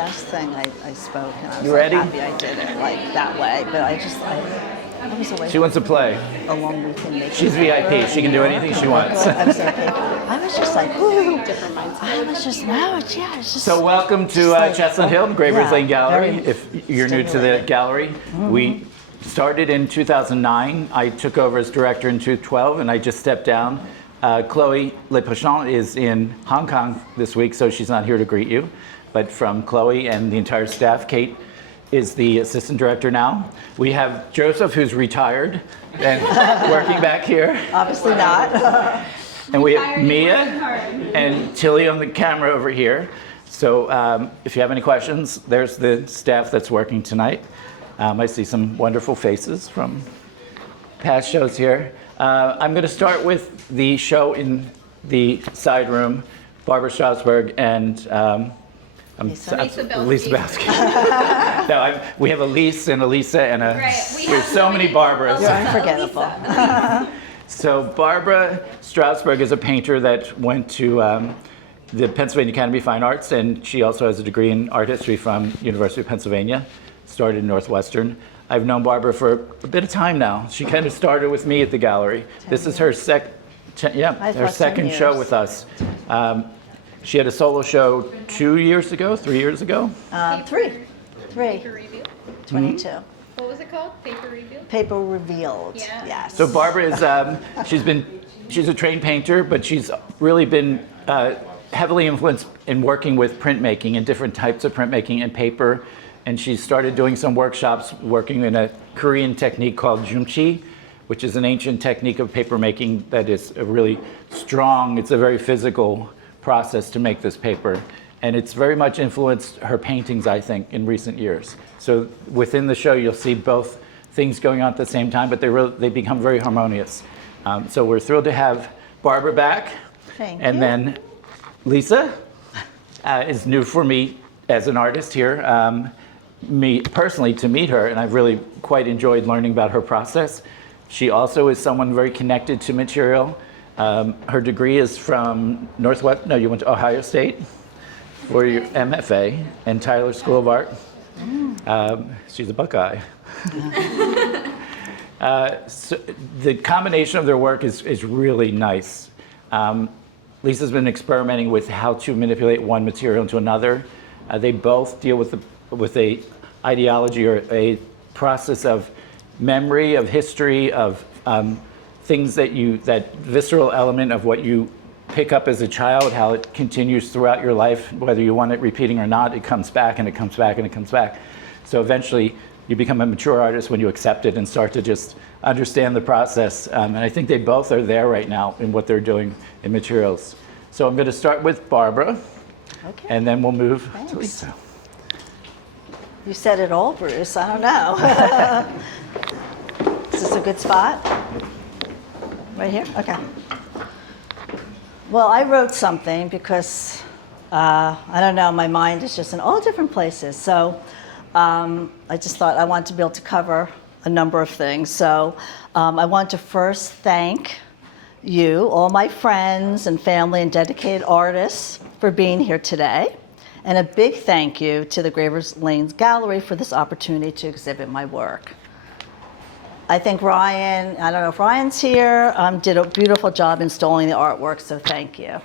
last thing I spoke, and I was You ready? happy I did it like that way. But I was away She wants to play. a long weekend. Making She's VIP. She can do anything she wants. I was just like, ooh. I was just, no, it's just. So welcome to like, Chestnut Hill, Gravers Lane Gallery. very If you're new to the stimulating. gallery, we started in 2009. I took over as director in 2012, and I just stepped down. Chloe Lepochon is in Hong Kong this week, so she's not here to greet you. But from Chloe and the entire staff, Kate is the assistant director now. We have Joseph, who's retired and working back here. Obviously not. And we have Mia and Tilly on the camera over here. So if you have any questions, there's the staff that's working tonight. I see some wonderful faces from past shows here. I'm going to start with the show in the side room, Barbara Straussberg and Lisa Lisa Belsky. No, we have Ellyse and Elisa and there's so many Barbaras. You're unforgettable. So Barbara Straussberg is a painter that went to the Pennsylvania Academy of Fine Arts, and she also has a degree in art history from University of Pennsylvania, started in Northwestern. I've known Barbara for a bit of time now. She kind of started with me at the gallery. This is her second show with us. She had a solo show 2 years ago, 3 years ago? Three. Paper reveal. 22. What was it called? Paper reveal? Paper revealed. Yeah. Yes. So Barbara is, she's a trained painter, but she's really been heavily influenced in working with printmaking and different types of printmaking and paper. And she started doing some workshops working in a Korean technique called jumchi, which is an ancient technique of paper making that is a really strong, it's a very physical process to make this paper. And it's very much influenced her paintings, I think, in recent years. So within the show, you'll see both things going on at the same time, but they become very harmonious. So we're thrilled to have Barbara back. Thank and you. then Lisa is new for me as an artist here. Me personally to meet her, and I've really quite enjoyed learning about her process. She also is someone very connected to material. Her degree is from you went to Ohio State for your MFA and Tyler School of Art. She's a Buckeye. So the combination of their work is really nice. Lisa's been experimenting with how to manipulate one material into another. They both deal with a ideology or a process of memory, of history, of things that visceral element of what you pick up as a child, how it continues throughout your life, whether you want it repeating or not, it comes back and it comes back and it comes back. So eventually you become a mature artist when you accept it and start to just understand the process. And I think they both are there right now in what they're doing in materials. So I'm going to start with Barbara, and then we'll move to Lisa. You said it all, Bruce. I don't know. Is this a good spot? Right here? Okay. Well, I wrote something because, I don't know, my mind is just in all different places. So I just thought I wanted to be able to cover a number of things. So I want to first thank you, all my friends and family and dedicated artists, for being here today. And a big thank you to the Gravers Lane Gallery for this opportunity to exhibit my work. I think Ryan, I don't know if Ryan's here, did a beautiful job installing the artwork, so thank you.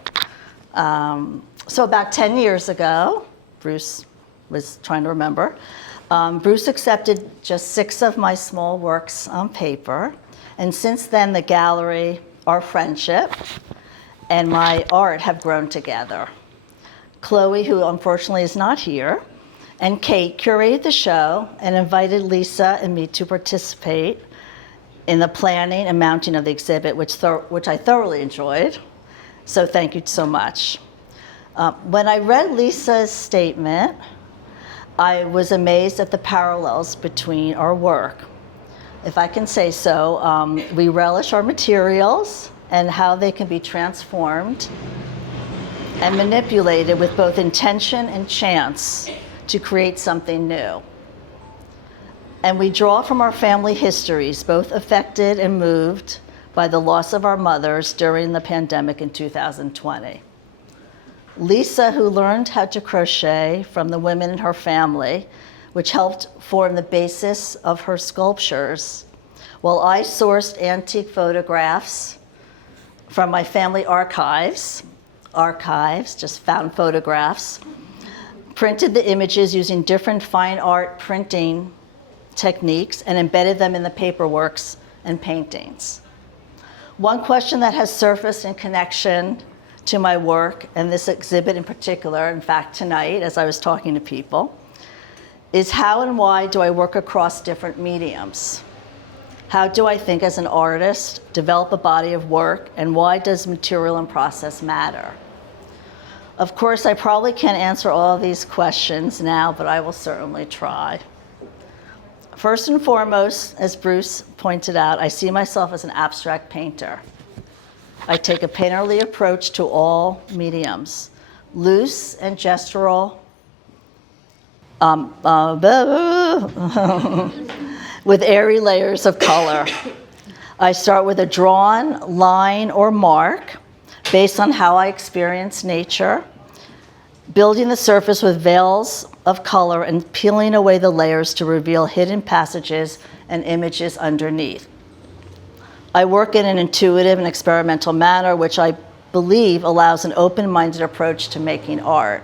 So about 10 years ago, Bruce was trying to remember, Bruce accepted just 6 of my small works on paper. And since then, the gallery, our friendship, and my art have grown together. Chloe, who unfortunately is not here, and Kate curated the show and invited Lisa and me to participate in the planning and mounting of the exhibit, which I thoroughly enjoyed. So thank you so much. When I read Lisa's statement, I was amazed at the parallels between our work. If I can say so, we relish our materials and how they can be transformed and manipulated with both intention and chance to create something new. And we draw from our family histories, both affected and moved by the loss of our mothers during the pandemic in 2020. Lisa, who learned how to crochet from the women in her family, which helped form the basis of her sculptures, while I sourced antique photographs from my family archives, just found photographs, printed the images using different fine art printing techniques, and embedded them in the paperworks and paintings. One question that has surfaced in connection to my work, and this exhibit in particular, in fact tonight as I was talking to people, is how and why do I work across different mediums? How do I think as an artist, develop a body of work, and why does material and process matter? Of course, I probably can't answer all of these questions now, but I will certainly try. First and foremost, as Bruce pointed out, I see myself as an abstract painter. I take a painterly approach to all mediums, loose and gestural, with airy layers of color. I start with a drawn line or mark based on how I experience nature, building the surface with veils of color and peeling away the layers to reveal hidden passages and images underneath. I work in an intuitive and experimental manner, which I believe allows an open-minded approach to making art.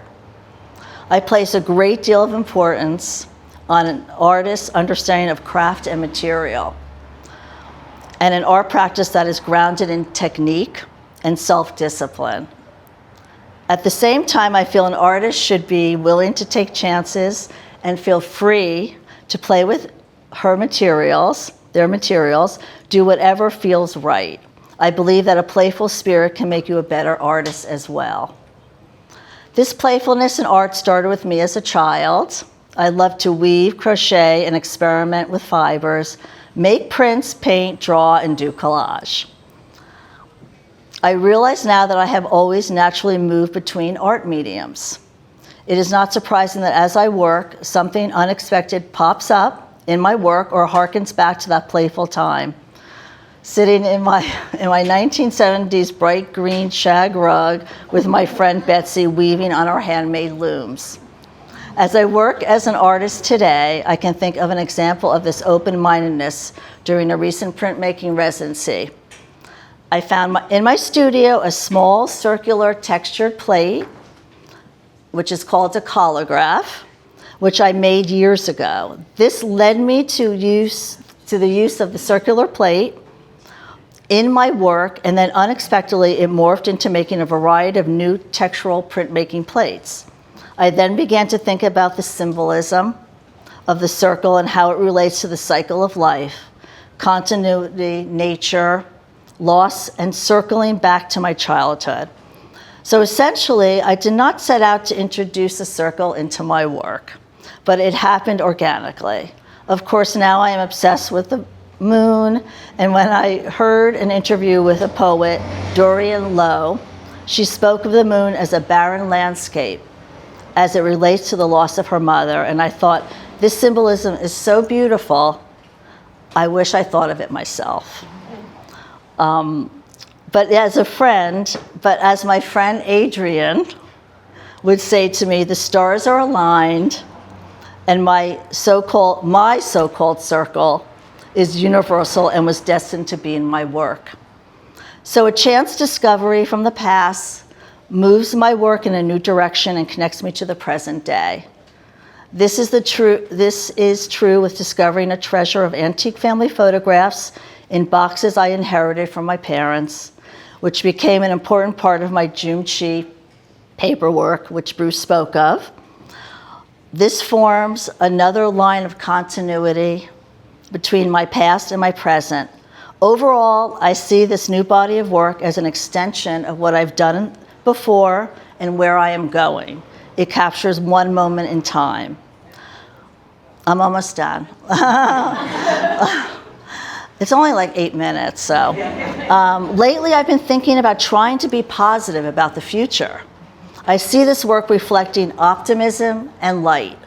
I place a great deal of importance on an artist's understanding of craft and material, and an art practice that is grounded in technique and self-discipline. At the same time, I feel an artist should be willing to take chances and feel free to play with their materials, do whatever feels right. I believe that a playful spirit can make you a better artist as well. This playfulness in art started with me as a child. I loved to weave, crochet, and experiment with fibers, make prints, paint, draw, and do collage. I realize now that I have always naturally moved between art mediums. It is not surprising that as I work, something unexpected pops up in my work or harkens back to that playful time. Sitting in my 1970s bright green shag rug with my friend Betsy weaving on our handmade looms. As I work as an artist today, I can think of an example of this open-mindedness during a recent printmaking residency. I found in my studio a small circular textured plate, which is called a collograph, which I made years ago. This led me to the use of the circular plate in my work, and then unexpectedly it morphed into making a variety of new textural printmaking plates. I then began to think about the symbolism of the circle and how it relates to the cycle of life, continuity, nature, loss, and circling back to my childhood. So essentially, I did not set out to introduce a circle into my work, but it happened organically. Of course, now I am obsessed with the moon, and when I heard an interview with a poet, Dorian Lowe, she spoke of the moon as a barren landscape as it relates to the loss of her mother, and I thought, this symbolism is so beautiful, I wish I thought of it myself. But as my friend Adrian would say to me, the stars are aligned, and my so-called circle is universal and was destined to be in my work. So a chance discovery from the past moves my work in a new direction and connects me to the present day. This is true with discovering a treasure of antique family photographs in boxes I inherited from my parents, which became an important part of my Junchi paperwork, which Bruce spoke of. This forms another line of continuity between my past and my present. Overall, I see this new body of work as an extension of what I've done before and where I am going. It captures one moment in time. I'm almost done. It's only like 8 minutes, so. Lately, I've been thinking about trying to be positive about the future. I see this work reflecting optimism and light.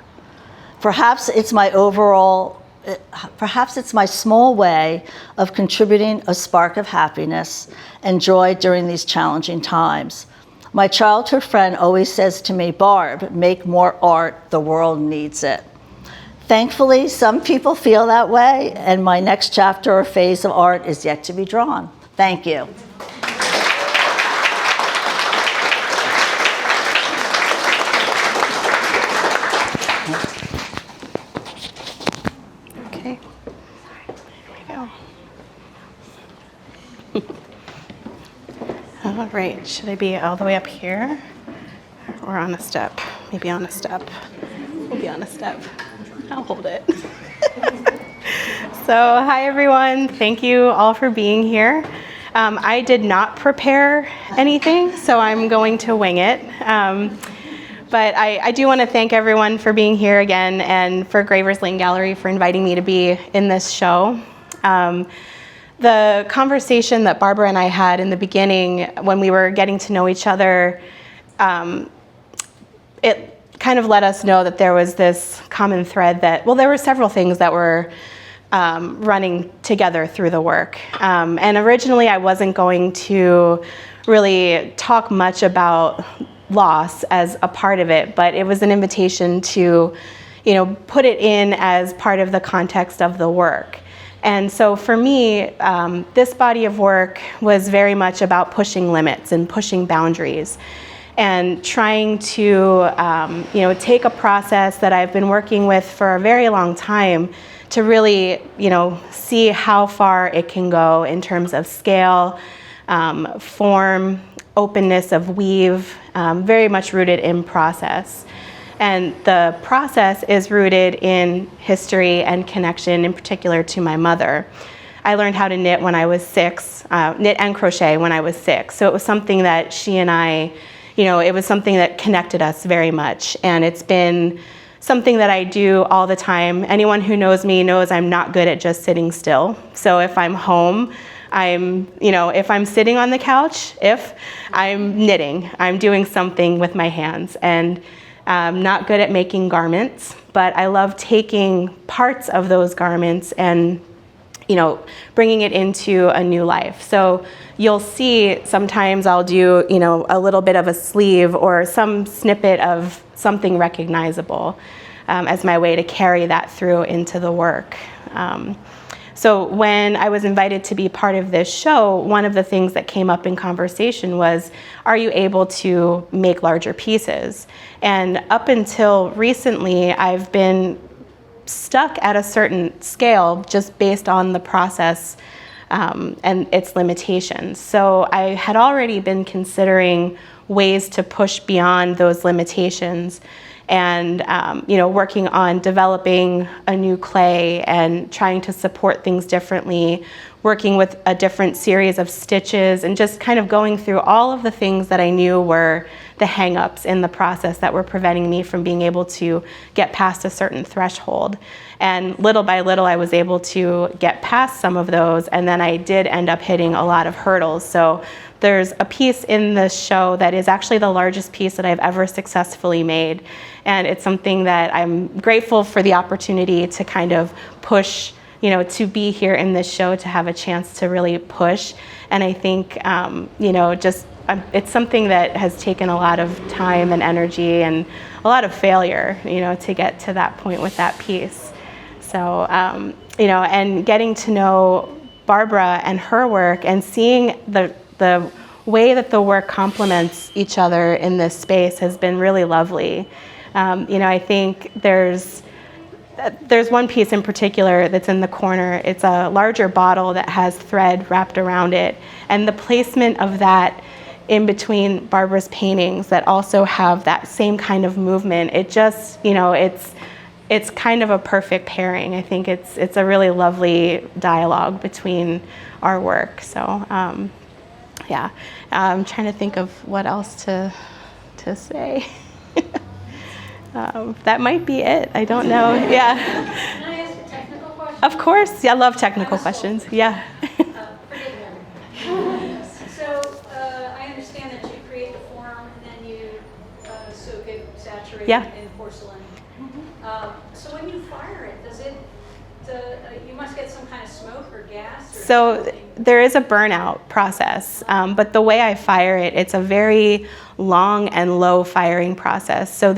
Perhaps it's my small way of contributing a spark of happiness and joy during these challenging times. My childhood friend always says to me, Barb, make more art, the world needs it. Thankfully, some people feel that way, and my next chapter or phase of art is yet to be drawn. Thank you. Okay. Here we go. All right, should I be all the way up here or on a step? Maybe on a step. We'll be on a step. I'll hold it. So, hi everyone. Thank you all for being here. I did not prepare anything, so I'm going to wing it. But I do want to thank everyone for being here again, and for Gravers Lane Gallery for inviting me to be in this show. The conversation that Barbara and I had in the beginning when we were getting to know each other, it kind of let us know that there was this common thread that, well, there were several things that were running together through the work. And originally I wasn't going to really talk much about loss as a part of it, but it was an invitation to, put it in as part of the context of the work. And so for me, this body of work was very much about pushing limits and pushing boundaries, and trying to take a process that I've been working with for a very long time to really see how far it can go in terms of scale, form, openness of weave, very much rooted in process. And the process is rooted in history and connection, in particular to my mother. I learned how to knit when I was 6, knit and crochet when I was 6. So it was something that she and I, it was something that connected us very much. And it's been something that I do all the time. Anyone who knows me knows I'm not good at just sitting still. So if I'm home, if I'm sitting on the couch, if I'm knitting, I'm doing something with my hands. And I'm not good at making garments, but I love taking parts of those garments and bringing it into a new life. So you'll see sometimes I'll do, a little bit of a sleeve or some snippet of something recognizable as my way to carry that through into the work. So when I was invited to be part of this show, one of the things that came up in conversation was, are you able to make larger pieces? And up until recently, I've been stuck at a certain scale just based on the process and its limitations. So I had already been considering ways to push beyond those limitations, and working on developing a new clay and trying to support things differently, working with a different series of stitches, and just kind of going through all of the things that I knew were the hang-ups in the process that were preventing me from being able to get past a certain threshold. And little by little, I was able to get past some of those, and then I did end up hitting a lot of hurdles. So there's a piece in this show that is actually the largest piece that I've ever successfully made. And it's something that I'm grateful for the opportunity to kind of push, to be here in this show, to have a chance to really push. And I think, it's something that has taken a lot of time and energy and a lot of failure, to get to that point with that piece. So, and getting to know Barbara and her work and seeing the way that the work complements each other in this space has been really lovely. I think there's one piece in particular that's in the corner. It's a larger bottle that has thread wrapped around it, and the placement of that in between Barbara's paintings that also have that same kind of movement, it just, it's kind of a perfect pairing. I think it's a really lovely dialogue between our work. So yeah, I'm trying to think of what else to say. That might be it. I don't know. Yeah. Can I ask a technical question? Of course. Yeah, I love technical questions. Yeah. So I understand that you create the form and then you soak it, saturate Yeah. it in porcelain. So when you fire it, does it you must get some kind of smoke or gas? Or So something? there is a burnout process, but the way I fire it, it's a very long and low firing process. So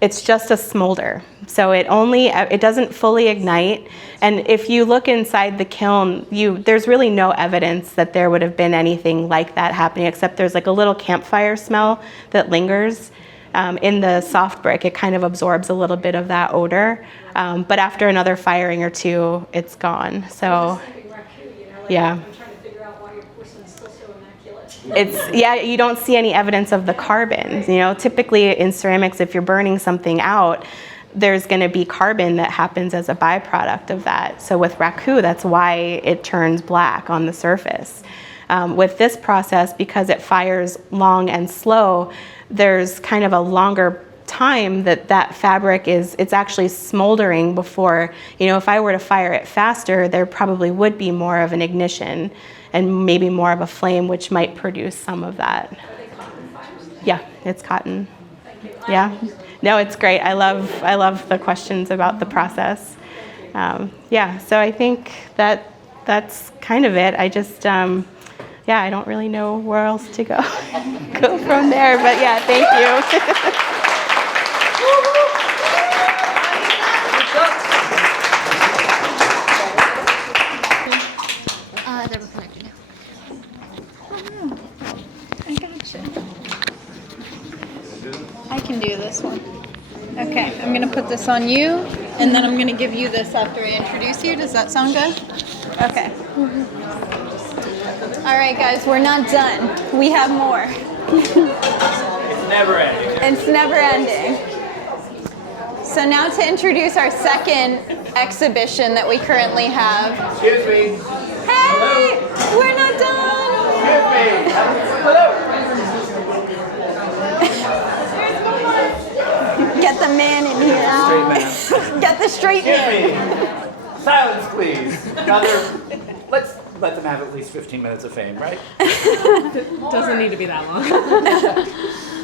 it's just a smolder. So it doesn't fully ignite. And if you look inside the kiln, there's really no evidence that there would have been anything like that happening, except there's like a little campfire smell that lingers. In the soft brick, it kind of absorbs a little bit of that odor. But after another firing or two, it's gone. So, I was thinking raku, you know, like, yeah. I'm trying to figure out why your porcelain's still so immaculate. You don't see any evidence of the carbon. You know, typically in ceramics, if you're burning something out, there's going to be carbon that happens as a byproduct of that. So with raku, that's why it turns black on the surface. With this process, because it fires long and slow, there's kind of a longer time that fabric it's actually smoldering before, if I were to fire it faster, there probably would be more of an ignition and maybe more of a flame, which might produce some of that. Are they cotton fires? Yeah, it's cotton. Thank you. Yeah. No, it's great. I love the questions about the process. So I think that's kind of it. I just, I don't really know where else to go from there. But yeah, thank you. They're connected now. I gotcha. I can do this one. Okay, I'm gonna put this on you, and then I'm gonna give you this after I introduce you. Does that sound good? Okay. All right, guys, we're not done. We have more. It's never ending. It's never ending. So now to introduce our second exhibition that we currently have. Excuse me. Hey, we're not done. Excuse me. Hello. Get the man in here. Straight man. Get the straight Excuse man. me. Silence, please. Let's let them have at least 15 minutes of fame, right? Doesn't need to be that long.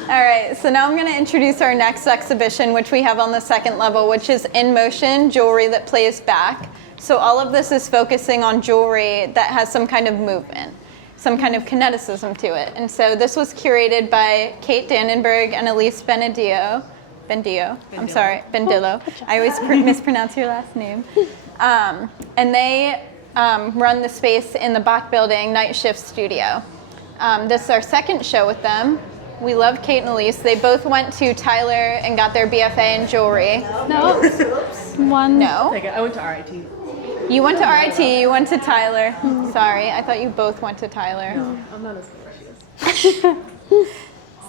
All right, so now I'm going to introduce our next exhibition, which we have on the second level, which is In Motion, Jewelry That Plays Back. So all of this is focusing on jewelry that has some kind of movement, some kind of kineticism to it. And so this was curated by Kate Dannenberg and Ellyse Bendillo. I'm sorry, Bendillo. I always mispronounce your last name. And they run the space in the Bach Building Night Shift Studio. This is our second show with them. We love Kate and Ellyse. They both went to Tyler and got their BFA in jewelry. No. One. No? I went to RIT. You went to RIT, you went to Tyler. Sorry, I thought you both went to Tyler. No, I'm not as good as she is.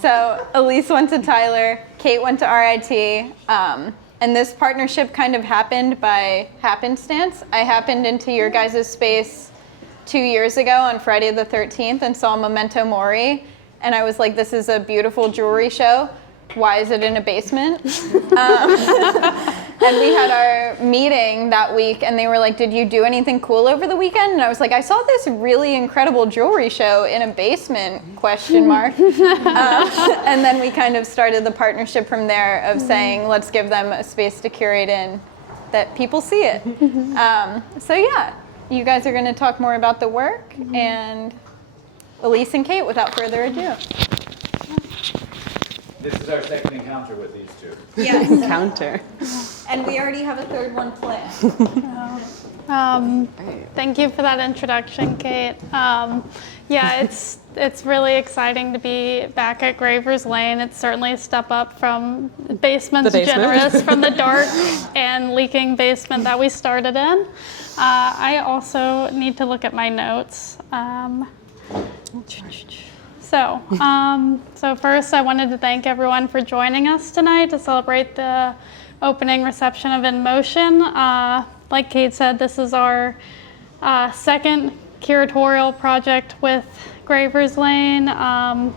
So Ellyse went to Tyler, Kate went to RIT, and this partnership kind of happened by happenstance. I happened into your guys' space 2 years ago on Friday the 13th and saw Memento Mori, and I was like, this is a beautiful jewelry show. Why is it in a basement? And we had our meeting that week, and they were like, did you do anything cool over the weekend? And I was like, I saw this really incredible jewelry show in a basement, ? And then we kind of started the partnership from there of saying, let's give them a space to curate in that people see it. So yeah, you guys are going to talk more about the work, and Ellyse and Kate, without further ado. This is our second encounter with these two. Yes. Counter. And we already have a third one planned. Thank you for that introduction, Kate. It's really exciting to be back at Gravers Lane. It's certainly a step up from basement's The basement. generous, from the dark and leaking basement that we started in. I also need to look at my notes. So first I wanted to thank everyone for joining us tonight to celebrate the opening reception of In Motion. Like Kate said, this is our second curatorial project with Gravers Lane. And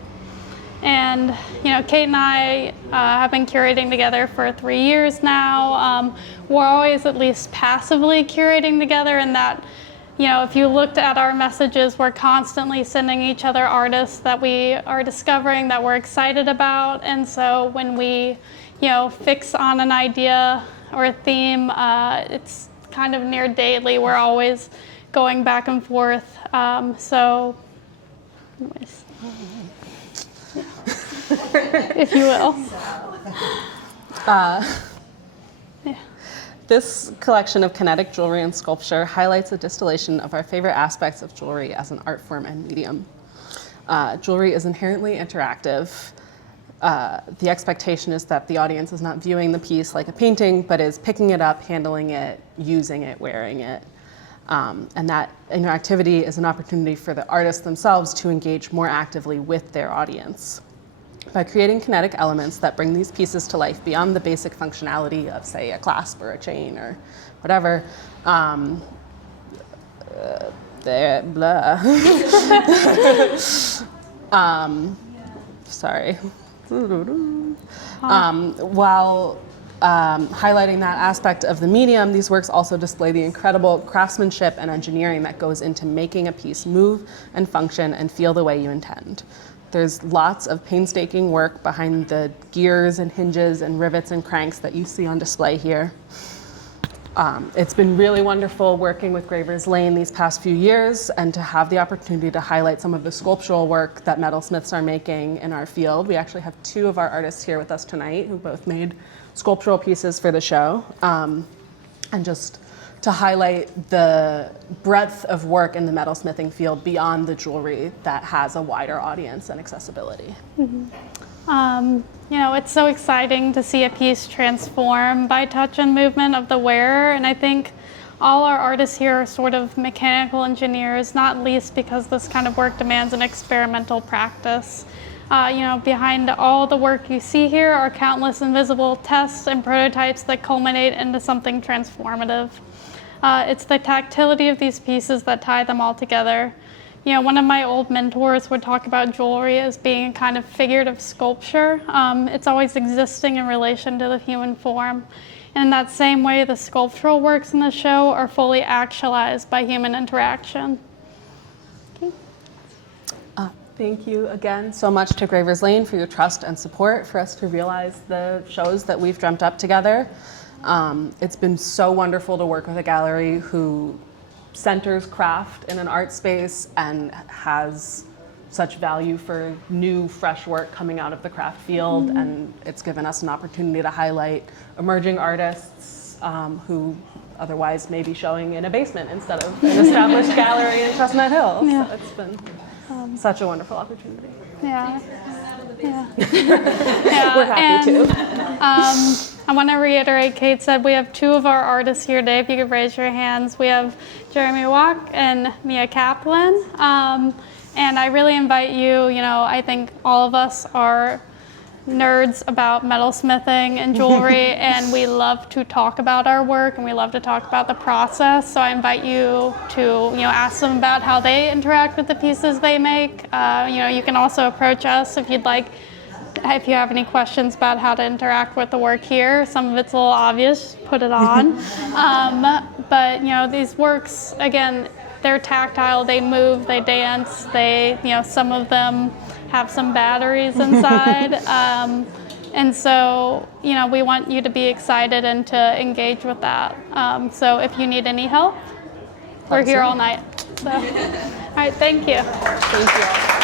Kate and I have been curating together for 3 years now. We're always at least passively curating together, in that if you looked at our messages, we're constantly sending each other artists that we are discovering, that we're excited about. And so when we, fix on an idea or a theme, it's kind of near daily. We're always going back and forth. So, anyways, if you will. This collection of kinetic jewelry and sculpture highlights a distillation of our favorite aspects of jewelry as an art form and medium. Jewelry is inherently interactive. The expectation is that the audience is not viewing the piece like a painting, but is picking it up, handling it, using it, wearing it. And that interactivity is an opportunity for the artists themselves to engage more actively with their audience. By creating kinetic elements that bring these pieces to life beyond the basic functionality of, say, a clasp or a chain or whatever, sorry. While highlighting that aspect of the medium, these works also display the incredible craftsmanship and engineering that goes into making a piece move and function and feel the way you intend. There's lots of painstaking work behind the gears and hinges and rivets and cranks that you see on display here. It's been really wonderful working with Gravers Lane these past few years and to have the opportunity to highlight some of the sculptural work that metalsmiths are making in our field. We actually have 2 of our artists here with us tonight who both made sculptural pieces for the show. And just to highlight the breadth of work in the metalsmithing field beyond the jewelry that has a wider audience and accessibility. You know, it's so exciting to see a piece transform by touch and movement of the wearer, and I think all our artists here are sort of mechanical engineers, not least because this kind of work demands an experimental practice. You know, behind all the work you see here are countless invisible tests and prototypes that culminate into something transformative. It's the tactility of these pieces that tie them all together. You know, one of my old mentors would talk about jewelry as being a kind of figurative sculpture. It's always existing in relation to the human form. And in that same way, the sculptural works in the show are fully actualized by human interaction. Okay. Thank you again so much to Gravers Lane for your trust and support for us to realize the shows that we've dreamt up together. It's been so wonderful to work with a gallery who centers craft in an art space and has such value for new, fresh work coming out of the craft field. And it's given us an opportunity to highlight emerging artists who otherwise may be showing in a basement instead of an established gallery in Chestnut Hill. Yeah. So it's been such a wonderful opportunity. Yeah. Yeah. We're happy to. I want to reiterate, Kate said we have 2 of our artists here today. If you could raise your hands. We have Jeremy Wack and Mia Kaplan. And I really invite you, you know, I think all of us are nerds about metalsmithing and jewelry, and we love to talk about our work and we love to talk about the process. So I invite you to, you know, ask them about how they interact with the pieces they make. You know, you can also approach us if you'd like. If you have any questions about how to interact with the work here, some of it's a little obvious, put it on. But you know, these works, again, they're tactile, they move, they dance, they, you know, some of them have some batteries inside. And so, you know, we want you to be excited and to engage with that. So if you need any help, we're here all night. So, all right, thank you. Thank you all.